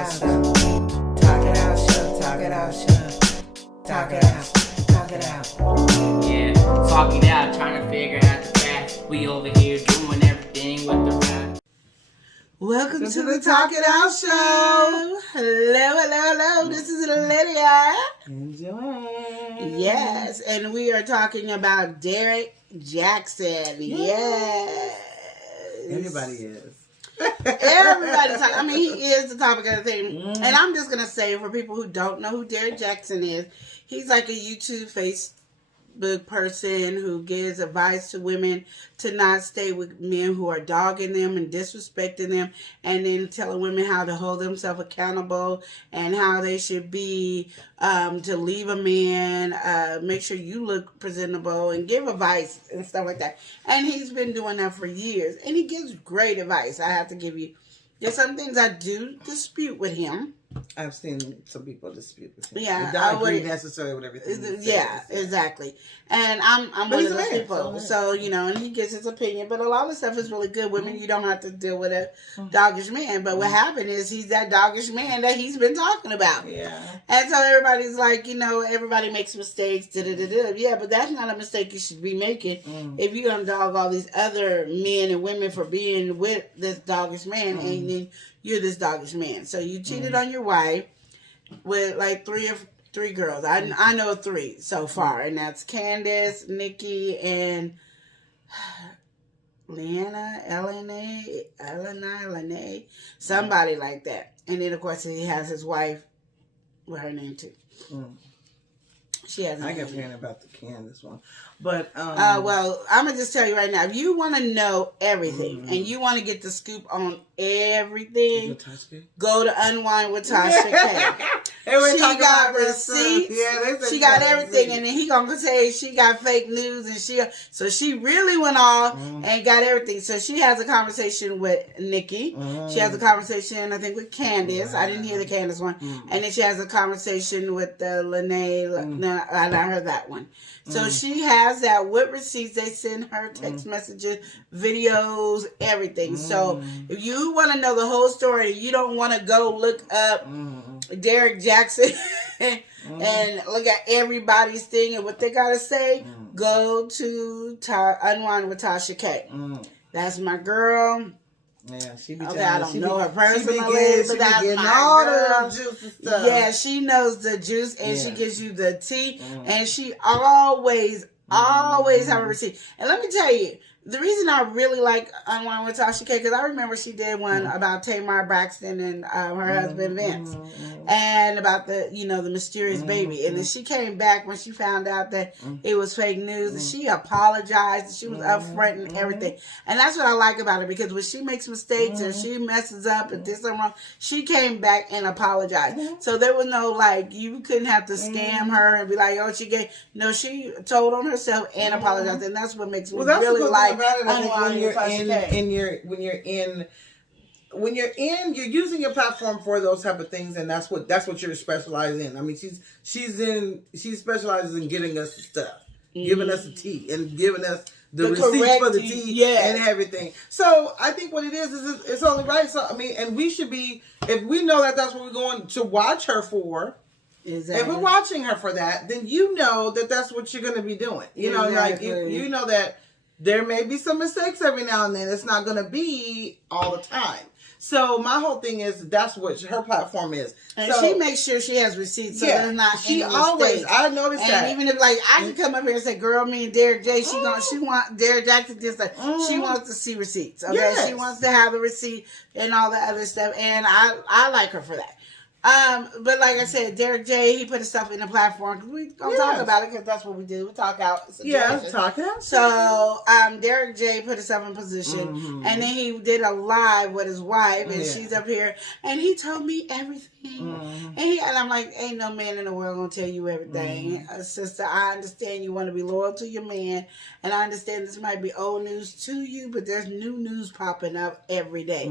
out. Talk it out, show. Talk it out, show. Talk it out. Talk it out. Yeah, talk it out, trying to figure out the path. We over here doing everything with the rap. Welcome to the Talk It Out Show. Hello. This is Lydia. Enjoy. Yes, and we are talking about Derrick Jaxon. Yes. Everybody is. Everybody's talking. I mean, he is the topic of the thing. And I'm just going to say, for people who don't know who Derrick Jaxon is, he's like a YouTube, Facebook person who gives advice to women to not stay with men who are dogging them and disrespecting them, and then telling women how to hold themselves accountable and how they should be to leave a man, make sure you look presentable, and give advice and stuff like that. And he's been doing that for years, and he gives great advice. I have to give you, there's some things I do dispute with him. I've seen some people dispute with him. Yeah, I agree necessarily with everything. Yeah, exactly. And I'm one of those people. So, and he gives his opinion. But a lot of stuff is really good. Women, you don't have to deal with a doggish man. But what happened is he's that doggish man that he's been talking about. Yeah. And so everybody's like, everybody makes mistakes. Yeah, but that's not a mistake you should be making if you're going to dog all these other men and women for being with this doggish man and then you're this doggish man. So you cheated on your wife with like three girls. I know 3 so far, and that's Candace, Nikki, and Leanna, Elena, somebody like that. And then of course he has his wife with her name too. She has. I kept hearing about the Candace one, but well, I'm gonna just tell you right now. If you want to know everything and you want to get the scoop on everything, go to Unwind with Tasha K. She got receipts. Yeah, she got everything, and then he gonna say she got fake news, and she really went off and got everything. So she has a conversation with Nikki. She has a conversation, I think, with Candace. I didn't hear the Candace one, and then she has a conversation with Lene. No, I heard that one. So she has that with receipts. They send her text messages, videos, everything. So if you want to know the whole story, you don't want to go look up Derrick Jaxon and look at everybody's thing and what they got to say, go to Unwind with Tasha K. That's my girl. Yeah, she be I don't know her personally, but that's my girl. Juice and stuff. Yeah, she knows the juice, and she gives you the tea, and she always have a receipt. And let me tell you, the reason I really like Unwind with Tasha K, because I remember she did one about Tamar Braxton and her husband Vince, and about the mysterious baby. And then she came back when she found out that it was fake news, and she apologized, and she was upfront and everything. And that's what I like about her, because when she makes mistakes or she messes up and did something wrong, she came back and apologized. So there was no you couldn't have to scam her and be like, oh, she gave. No, she told on herself and apologized, and that's what makes me really like. When you're using your platform for those type of things, and that's what you're specialized in. I mean, she specializes in giving us the stuff, giving us the tea, and giving us the receipts for the tea and everything. So I think what it is it's only right. So I mean, and we should be, if we know that that's what we're going to watch her for. Exactly. If we're watching her for that, then you know that that's what you're going to be doing. You know, you know that there may be some mistakes every now and then. It's not going to be all the time. So my whole thing is that's what her platform is. And she makes sure she has receipts. So there's not she any always. mistakes. I noticed that. And even if I can come up here and say, "Girl, me and Derrick J, she want Derrick Jaxon this." She wants to see receipts. Okay, she wants to have the receipt and all the other stuff, and I like her for that. But like I said, Derrick J, he put his stuff in the platform. We gonna talk about it because that's what we do. We talk out. Talk out. So, Derrick J put himself in position, and then he did a live with his wife, and she's up here, and he told me everything. And I'm like, ain't no man in the world gonna tell you everything, sister. I understand you want to be loyal to your man, and I understand this might be old news to you, but there's new news popping up every day.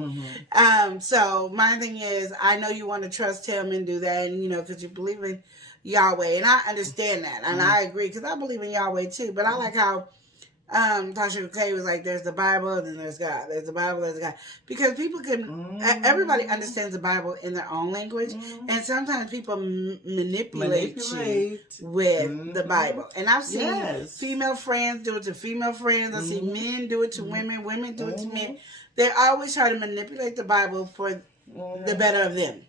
So my thing is, I know you want to trust him and do that, and because you believe in Yahweh, and I understand that, and I agree because I believe in Yahweh too. But I like how Tasha K was like, there's the Bible, and then there's God. There's the Bible, there's God. Because people can, everybody understands the Bible in their own language, and sometimes people manipulate you with the Bible. And I've seen female friends do it to female friends. I see men do it to women. Women do it to men. They always try to manipulate the Bible for the better of them.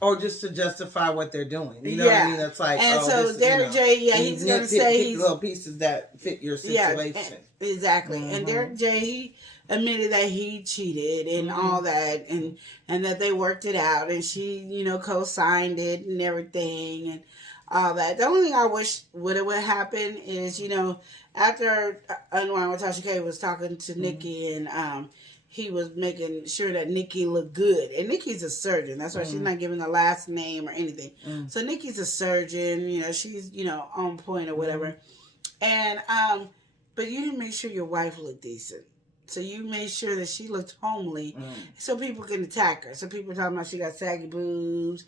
Or just to justify what they're doing. You know what I mean? It's like, and so Derrick J, he's going to say he's little pieces that fit your situation. Yeah, exactly. And Derrick J, he admitted that he cheated and all that, and that they worked it out, and she, co-signed it and everything and all that. The only thing I wish would happen is, after Unwind with Tasha K was talking to Nikki and he was making sure that Nikki looked good. And Nikki's a surgeon. That's why she's not giving the last name or anything. So Nikki's a surgeon. She's, on point or whatever. And, but you didn't make sure your wife looked decent. So you made sure that she looked homely so people can attack her. So people talking about she got saggy boobs.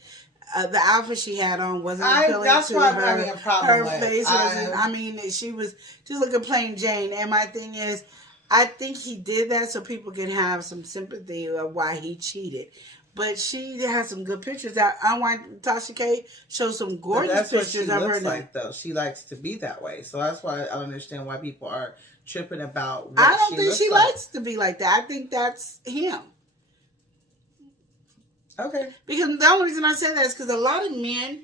The outfit she had on wasn't appealing to her. I'm having a problem with. Face wasn't, she was just looking plain Jane. And my thing is, I think he did that so people can have some sympathy of why he cheated. But she has some good pictures. I want Tasha K show some gorgeous pictures of her. Like, though. She likes to be that way. So that's why I don't understand why people are tripping about what I don't think she likes to be like that. I think that's him. Okay. Because the only reason I say that is because a lot of men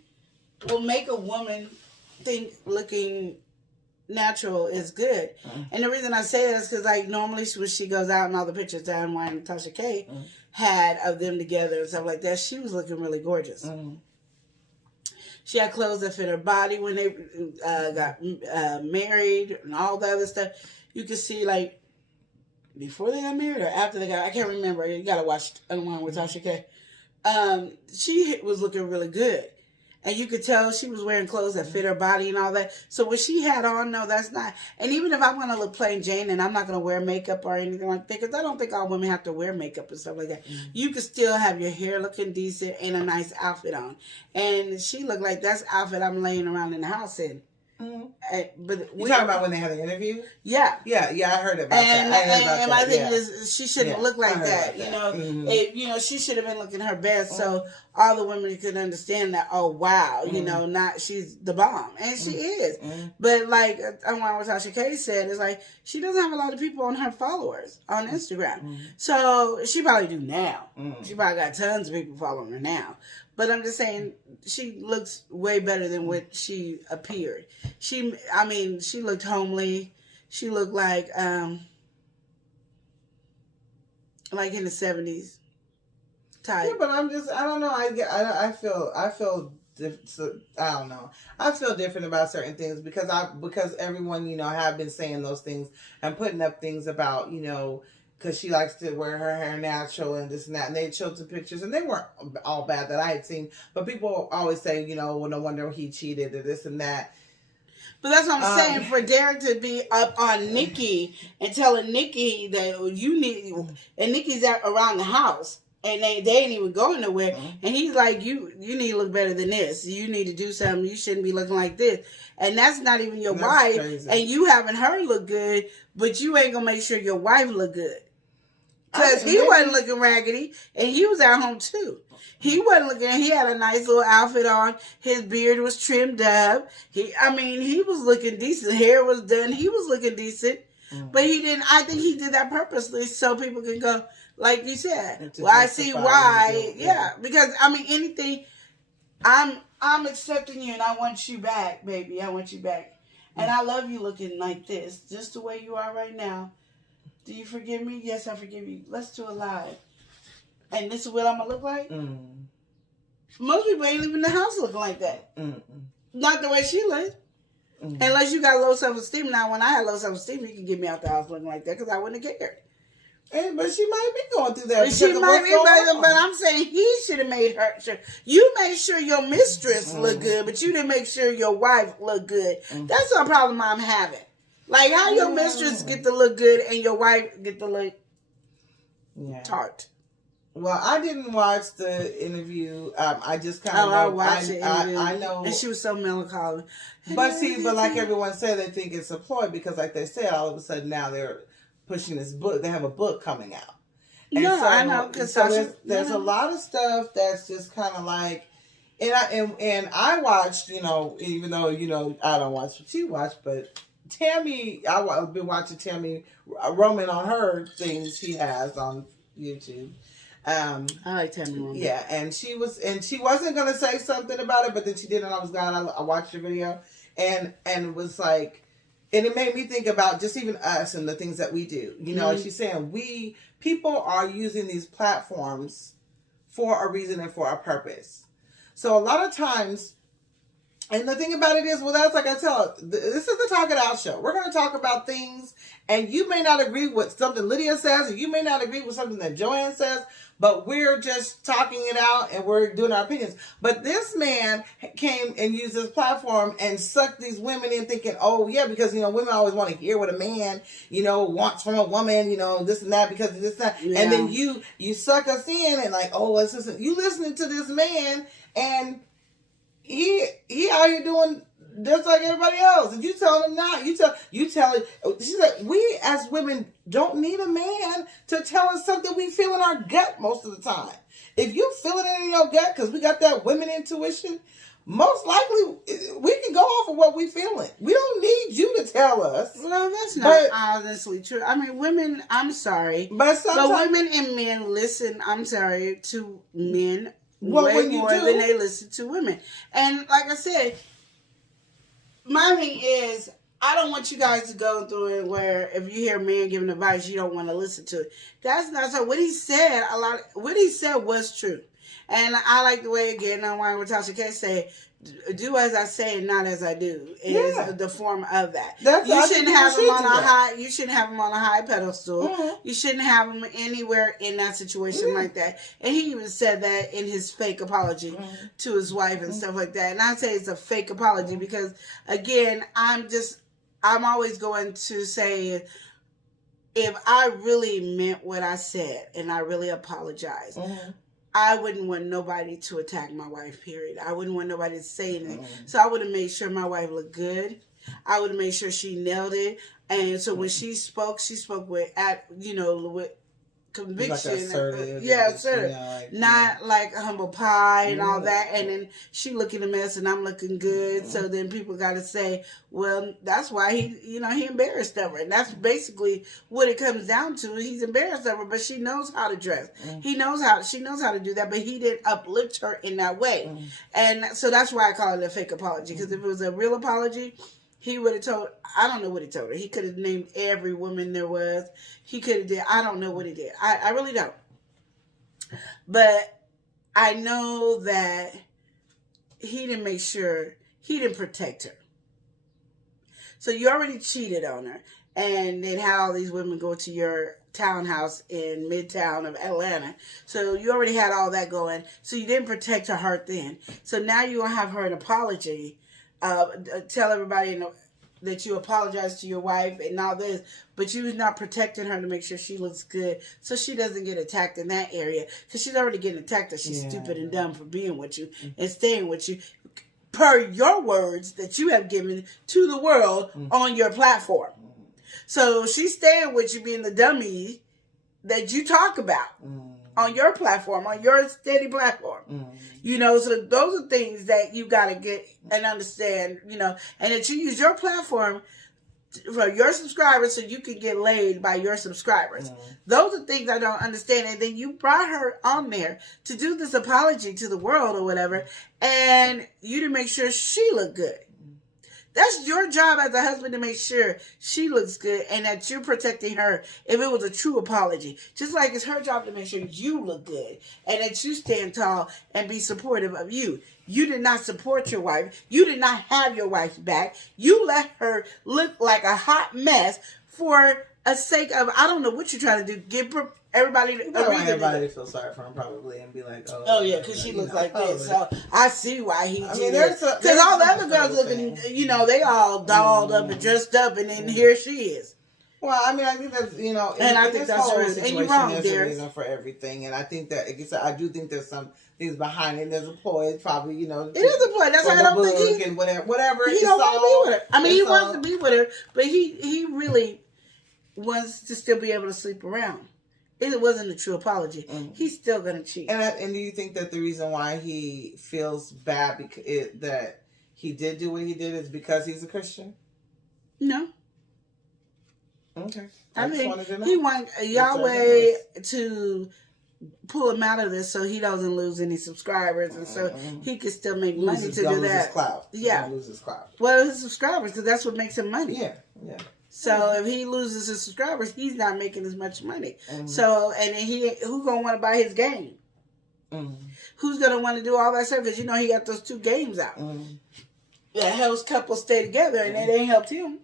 will make a woman think looking natural is good. And the reason I say that is because, normally when she goes out and all the pictures that Unwind and Tasha K had of them together and stuff like that, she was looking really gorgeous. She had clothes that fit her body when they got married and all the other stuff. You could see, before they got married or after they got, I can't remember. You got to watch Unwind with Tasha K. She was looking really good. And you could tell she was wearing clothes that fit her body and all that. So what she had on, no, that's not. And even if I want to look plain Jane and I'm not going to wear makeup or anything like that, because I don't think all women have to wear makeup and stuff like that. You could still have your hair looking decent and a nice outfit on. And she looked like that's the outfit I'm laying around in the house in. But you talking about when they had the interview? Yeah, I heard about that. And my thing is, she shouldn't look like that. She should have been looking her best, so all the women could understand that. Oh wow, not she's the bomb, and she is. But like what Tasha K said, is like she doesn't have a lot of people on her followers on Instagram, so she probably do now. She probably got tons of people following her now. But I'm just saying, she looks way better than what she appeared. She looked homely. She looked like in the 70s type. Yeah, but I don't know. I feel, I don't know. I feel different about certain things because everyone, have been saying those things and putting up things about, because she likes to wear her hair natural and this and that. And they showed some pictures, and they weren't all bad that I had seen. But people always say, well, no wonder he cheated or this and that. But that's what I'm saying. For Derrick to be up on Nikki and telling Nikki that you need, and Nikki's around the house, and they ain't even going nowhere. And he's like, you need to look better than this. You need to do something. You shouldn't be looking like this. And that's not even your wife. Crazy. And you having her look good, but you ain't going to make sure your wife look good. Because he wasn't looking raggedy, and he was at home too. He wasn't looking, he had a nice little outfit on. His beard was trimmed up. He was looking decent. Hair was done. He was looking decent. But he didn't, I think he did that purposely so people can go, like you said, well, I see why. Yeah, because, anything, I'm accepting you and I want you back, baby. I want you back. And I love you looking like this, just the way you are right now. Do you forgive me? Yes, I forgive you. Let's do it live. And this is what I'm going to look like? Most people ain't leaving the house looking like that. Not the way she looked. Unless you got low self-esteem. Now, when I had low self-esteem, you can get me out the house looking like that because I wouldn't have cared. But she might be going through that. She might be, but I'm saying he should have made her sure. You made sure your mistress looked good, but you didn't make sure your wife looked good. That's a problem I'm having. Like, how your mistress get to look good and your wife get to look tart. Well, I didn't watch the interview. I just kind of I watched it. I know. And she was so melancholy. But like everyone said, they think it's a ploy because, like they said, all of a sudden now they're pushing this book. They have a book coming out. And no, so, I know. Because there's a lot of stuff that's just kind of like, and I watched, even though I don't watch what you watch, but Tammy, I've been watching Tammy Roman on her things she has on YouTube. I like Tammy Roman. Yeah, and she wasn't gonna say something about it, but then she did, and I was glad I watched the video, and it was like, and it made me think about just even us and the things that we do. Mm-hmm. She's saying people are using these platforms for a reason and for a purpose. So a lot of times, and the thing about it is, well, that's like I tell, this is the Talk It Out show. We're going to talk about things, and you may not agree with something Lydia says, and you may not agree with something that Joanne says, but we're just talking it out, and we're doing our opinions. But this man came and used his platform and sucked these women in thinking, oh, yeah, because, women always want to hear what a man, wants from a woman, this and that, because of this and that. Yeah. And then you suck us in and like, oh, it's just, you listening to this man, and he out here doing just like everybody else, and you telling him not. You tell him. She's like, we as women don't need a man to tell us something we feel in our gut most of the time. If you feel it in your gut, because we got that women intuition, most likely we can go off of what we feeling. We don't need you to tell us. Well, that's not honestly true. I mean, women. I'm sorry, but women and men listen. I'm sorry to men. Way more than they listen to women. And like I said, my thing is, I don't want you guys to go through it where if you hear a man giving advice, you don't want to listen to it. That's not so. What he said was true. And I like the way, again, what Tasha K say, do as I say and not as I do is the form of that. You shouldn't have him on a high pedestal. Mm-hmm. You shouldn't have him anywhere in that situation like that. And he even said that in his fake apology to his wife and stuff like that. And I say it's a fake apology because, again, I'm always going to say, if I really meant what I said and I really apologized, I wouldn't want nobody to attack my wife, period. I wouldn't want nobody to say anything. So I would have made sure my wife looked good. I would have made sure she nailed it. And so when she spoke with conviction. Like assertive. Assertive. Not like a humble pie and all that. And then she looking a mess and I'm looking good. So then people got to say, well, that's why he embarrassed of her. And that's basically what it comes down to. He's embarrassed of her, but she knows how to dress. She knows how to do that, but he didn't uplift her in that way. And so that's why I call it a fake apology. Because if it was a real apology, he would have told, I don't know what he told her. He could have named every woman there was. He could have did, I don't know what he did. I really don't. But I know that he didn't make sure, he didn't protect her. So you already cheated on her and then had all these women go to your townhouse in Midtown of Atlanta. So you already had all that going. So you didn't protect her heart then. So now you're going to have her an apology. Tell everybody that you apologize to your wife and all this, but you was not protecting her to make sure she looks good so she doesn't get attacked in that area, because she's already getting attacked that she's stupid and dumb for being with you and staying with you per your words that you have given to the world on your platform. So she's staying with you being the dummy that you talk about on your platform, on your steady platform. So those are things that you got to get and understand, and that you use your platform for your subscribers so you can get laid by your subscribers. Those are things I don't understand. And then you brought her on there to do this apology to the world or whatever, and you to make sure she looked good. That's your job as a husband to make sure she looks good and that you're protecting her if it was a true apology. Just like it's her job to make sure you look good and that you stand tall and be supportive of you. You did not support your wife. You did not have your wife's back. You let her look like a hot mess for a sake of, I don't know what you're trying to do. Give everybody to feel sorry for him probably and be like, oh yeah, because she looks like this. So I see why he did it. Because all the other girls looking, they all dolled up and dressed up, and then here she is. Well, I mean, I think that's, you know, and I think that's true. And you're wrong, there's a reason for everything, and I think that, I do think there's some things behind it. There's a ploy. It's probably, you know, it is a ploy. That's why I don't think and whatever. He don't want to be with her. I mean, he wants to be with her, but he really wants to still be able to sleep around. It wasn't a true apology. Mm-hmm. He's still gonna cheat. And do you think that the reason why he feels bad that he did do what he did is because he's a Christian? No. Okay. I mean, he wants Yahweh to pull him out of this so he doesn't lose any subscribers, and so he can still make money to do that. Lose his clout. Yeah. Lose his clout. Well, his subscribers, because that's what makes him money. Yeah. So if he loses his subscribers, he's not making as much money. Mm-hmm. So, and who's gonna want to buy his game? Mm-hmm. Who's gonna want to do all that stuff? Because he got those 2 games out. Mm-hmm. That helps couples stay together, and it ain't helped him.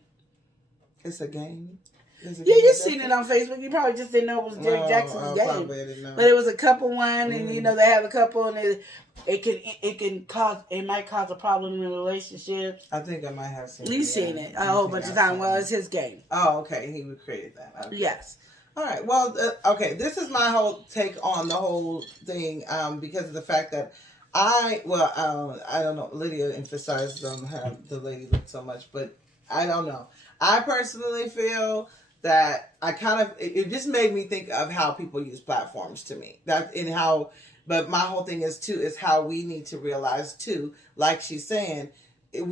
It's a game. Yeah, you've seen it on Facebook. You probably just didn't know it was Derrick Jaxon's game. But it was a couple one, and they have a couple, and it might cause a problem in relationships. I think I might have seen it. You've seen it a whole bunch of times. Well, it's his game. Oh, okay. He created that. Okay. Yes. All right. Well, okay. This is my whole take on the whole thing because of the fact that I don't know. Lydia emphasized on how the lady looked so much, but I don't know. I personally feel that it just made me think of how people use platforms to me. But my whole thing is how we need to realize too, like she's saying, he's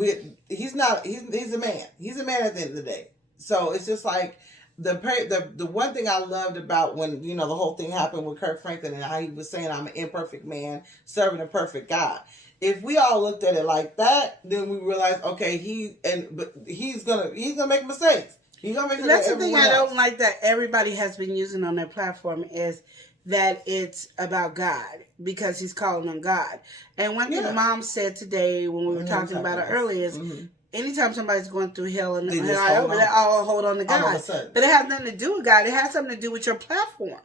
a man. He's a man at the end of the day. So it's just like the one thing I loved about when, the whole thing happened with Kirk Franklin and how he was saying, I'm an imperfect man serving a perfect God. If we all looked at it like that, then we realize, okay, he's gonna make mistakes. That's the thing I don't like that everybody has been using on their platform is that it's about God because he's calling on God. And one thing Mom said today when we were talking about it earlier is anytime somebody's going through hell and they all hold on to God. But it has nothing to do with God. It has something to do with your platform.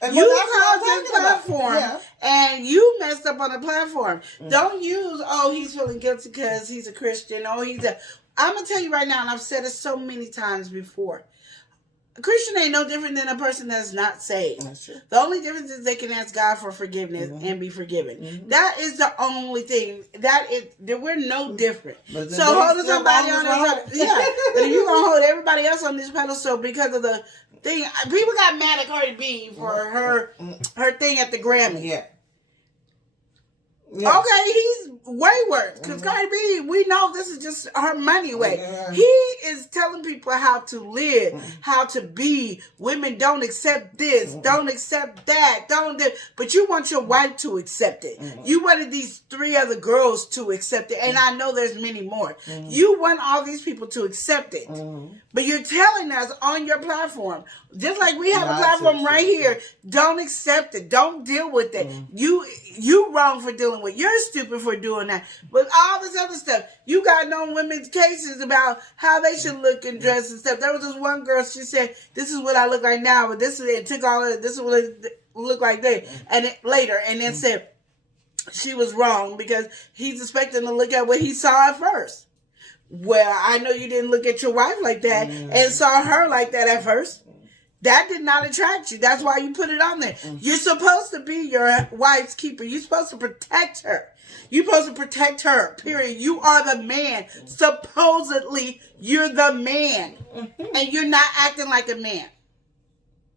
And you caused your platform and you messed up on the platform. Don't use, he's feeling guilty because he's a Christian. I'm going to tell you right now, and I've said it so many times before. A Christian ain't no different than a person that's not saved. That's true. The only difference is they can ask God for forgiveness and be forgiven. Mm-hmm. That is the only thing. We're no different. So holding somebody on this, but if you're going to hold everybody else on this pedestal because of the thing, people got mad at Cardi B for her thing at the Grammy. Yeah. Yes. Okay, he's way worse. Because Cardi B, we know this is just her money way. Yeah. He is telling people how to live, how to be. Women don't accept this, don't accept that, but you want your wife to accept it. You wanted these 3 other girls to accept it, and I know there's many more. You want all these people to accept it. But you're telling us on your platform, just like we have a platform right here, don't accept it, don't deal with it. You wrong for dealing with. You're stupid for doing that. But all this other stuff, you got no women's cases about how they should look and dress and stuff. There was this one girl, she said, "This is what I look like now, but this is it. Took all of it. This is what it looked like then." And later, and then said she was wrong because he's expecting to look at what he saw at first. Well, I know you didn't look at your wife like that and saw her like that at first. That did not attract you. That's why you put it on there. You're supposed to be your wife's keeper. You're supposed to protect her. You're supposed to protect her, period. You are the man. Supposedly, you're the man. And you're not acting like a man.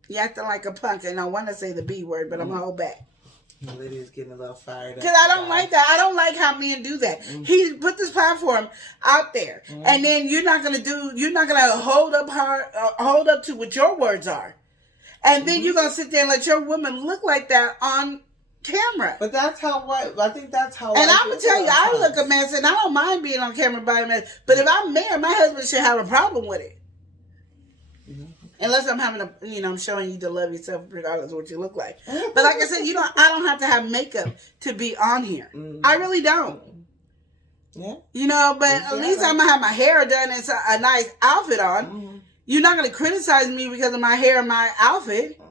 You're acting like a punk. And I want to say the B word, but I'm going to hold back. Lydia's getting a little fired up. Because I don't like that. I don't like how men do that. He put this platform out there, and then you're not gonna hold up to what your words are, and then you're gonna sit there and let your woman look like that on camera. But that's how I think that's how. And I'm gonna tell you, I look a mess, and I don't mind being on camera by a mess. But if I'm married, my husband should have a problem with it. Unless I'm I'm showing you to love yourself regardless of what you look like. But like I said, I don't have to have makeup to be on here. I really don't. Yeah. But at least I'm going to have my hair done and a nice outfit on. You're not going to criticize me because of my hair and my outfit.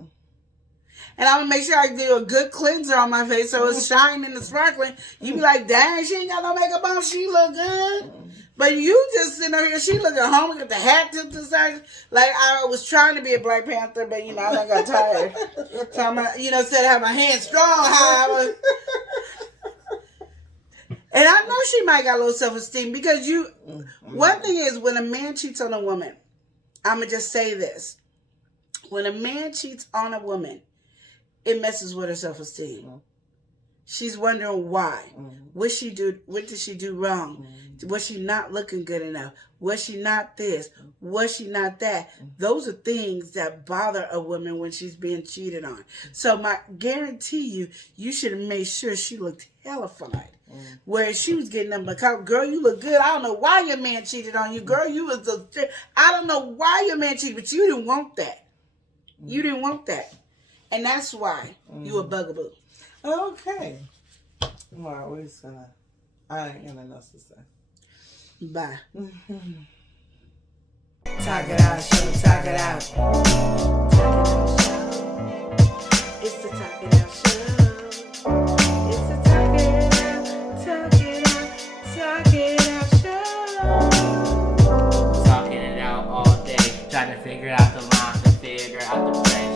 and I'm gonna make sure I do a good cleanser on my face so it's shining and sparkling. You be like, dang, she ain't got no makeup on, she look good. But you just sitting over here, she looking home with the hat tipped to the side. Like, I was trying to be a Black Panther, but, you know, I got tired. So, I'm, you know, instead of having my hands strong high, I was... And I know she might got low self-esteem because one thing is, when a man cheats on a woman, I'm going to just say this. When a man cheats on a woman, it messes with her self-esteem. She's wondering why. What did she do wrong? Was she not looking good enough? Was she not this? Was she not that? Those are things that bother a woman when she's being cheated on. So I guarantee you should have made sure she looked hellified. Where she was getting them, girl, you look good. I don't know why your man cheated on you. Girl, I don't know why your man cheated, but you didn't want that. You didn't want that. And that's why you a bugaboo. Okay. Well, I ain't gonna know to say. Bye. Talk it out, show, talk it out.